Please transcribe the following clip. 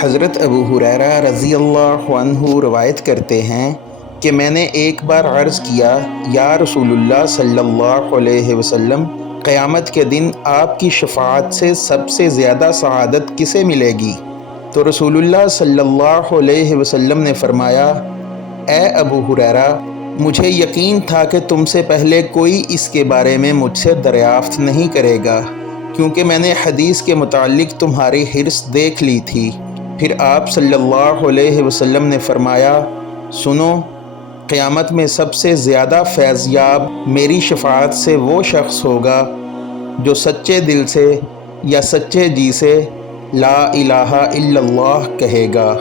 حضرت ابو ہریرہ رضی اللہ عنہ روایت کرتے ہیں کہ میں نے ایک بار عرض کیا، یا رسول اللہ صلی اللہ علیہ وسلم، قیامت کے دن آپ کی شفاعت سے سب سے زیادہ سعادت کسے ملے گی؟ تو رسول اللہ صلی اللہ علیہ وسلم نے فرمایا، اے ابو ہریرہ، مجھے یقین تھا کہ تم سے پہلے کوئی اس کے بارے میں مجھ سے دریافت نہیں کرے گا، کیونکہ میں نے حدیث کے متعلق تمہاری حرص دیکھ لی تھی۔ پھر آپ صلی اللہ علیہ وسلم نے فرمایا، سنو، قیامت میں سب سے زیادہ فیض یاب میری شفاعت سے وہ شخص ہوگا جو سچے دل سے یا سچے جی سے لا الہ الا اللہ کہے گا۔